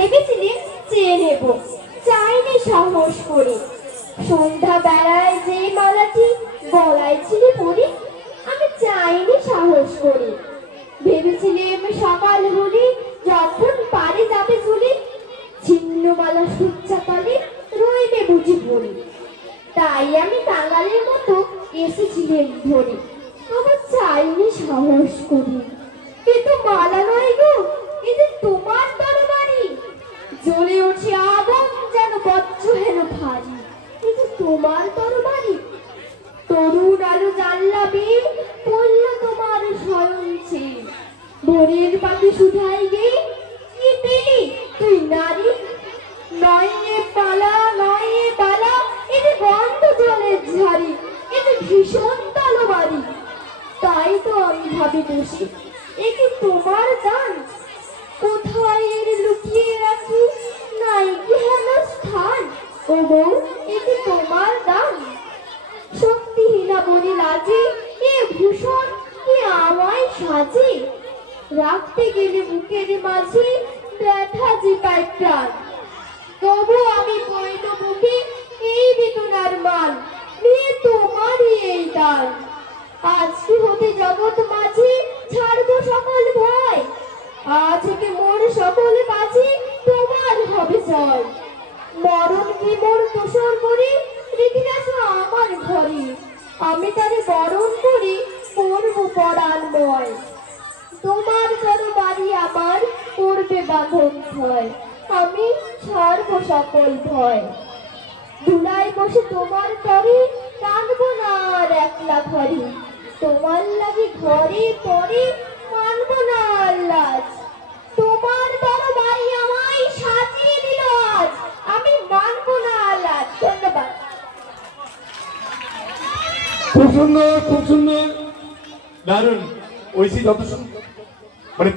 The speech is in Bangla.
ভেবেছিলেন চেয়ে নেব, চাইনি সাহস করে। সন্ধ্যা বেলায় যে মালাটি গলায় ছিলে পরে, আমি চাইনি সাহস করে। ভেবেছিলাম সকাল হলে যখন পারে যাবে চলে, ছিন্ন মালা সূর্যাতলে রইবে বুঝি পড়ে। তাই আমি কাঙালের মতো এসেছিলেন ধরে, তবু চাইনি সাহস করি। কিন্তু মালা নয় গো, এ যে তোমার তরবারি। জ্বলে ওঠে আগুন যেন বজ্রহেন ভারী, এ যে তোমার তরবারি। তরুণ আলো জানলাবে পড়ল তোমার স্বয়ংছে, ভোরের পাখি শুধাই গে কি পেলি তুই নারী। নয় এ পালা নয় এ পালা, এ যে গন্ধ জলের ঝাড়ি, এ যে ভীষণ তলবারি। তাই তো আমি ভাবি বসে, এ কি তোমার দান? কোথায় এর লুকিয়ে রাখি, নাই কি হেন স্থান? ও বউ, এ কি তোমার দান? শক্তিহীনা বলি লাজে, এ ভূষণ কি আমায় সাজে? রাখতে গেলে বুকের মাঝে ব্যথা যে পায় প্রাণ, তবু আমি বইল বুকে এই বেদনার মান, নিয়ে তোমারই এই দান। আজকে হতে জগৎ মাঝে ছাড়বো সকল ভয়, আজ হতে মোর সকল কাছে তোমার হবে জয়। মরণ কি মোর তোষর করে রেখে গেছো আমার ঘরে, আমি তারে বরণ করে করবো পরাণময়। তোমার তরবারি আমার করবে বাঁধন ভয়, আমি ছাড়বো সকল ভয়। ধুলায় বসে তোমার তরে টানবো না আর একলা ঘরে, তোমার লাগে ঘরে পরে মানবো না আর লাজ। তোমার তরবারি আমায় সাজিয়ে দিল আজ, আমি মানবো না আর লাজ। ধন্যবাদ। খুব সুন্দর, খুব সুন্দর, দারুণ। ঐশী যত সুন্দর, মানে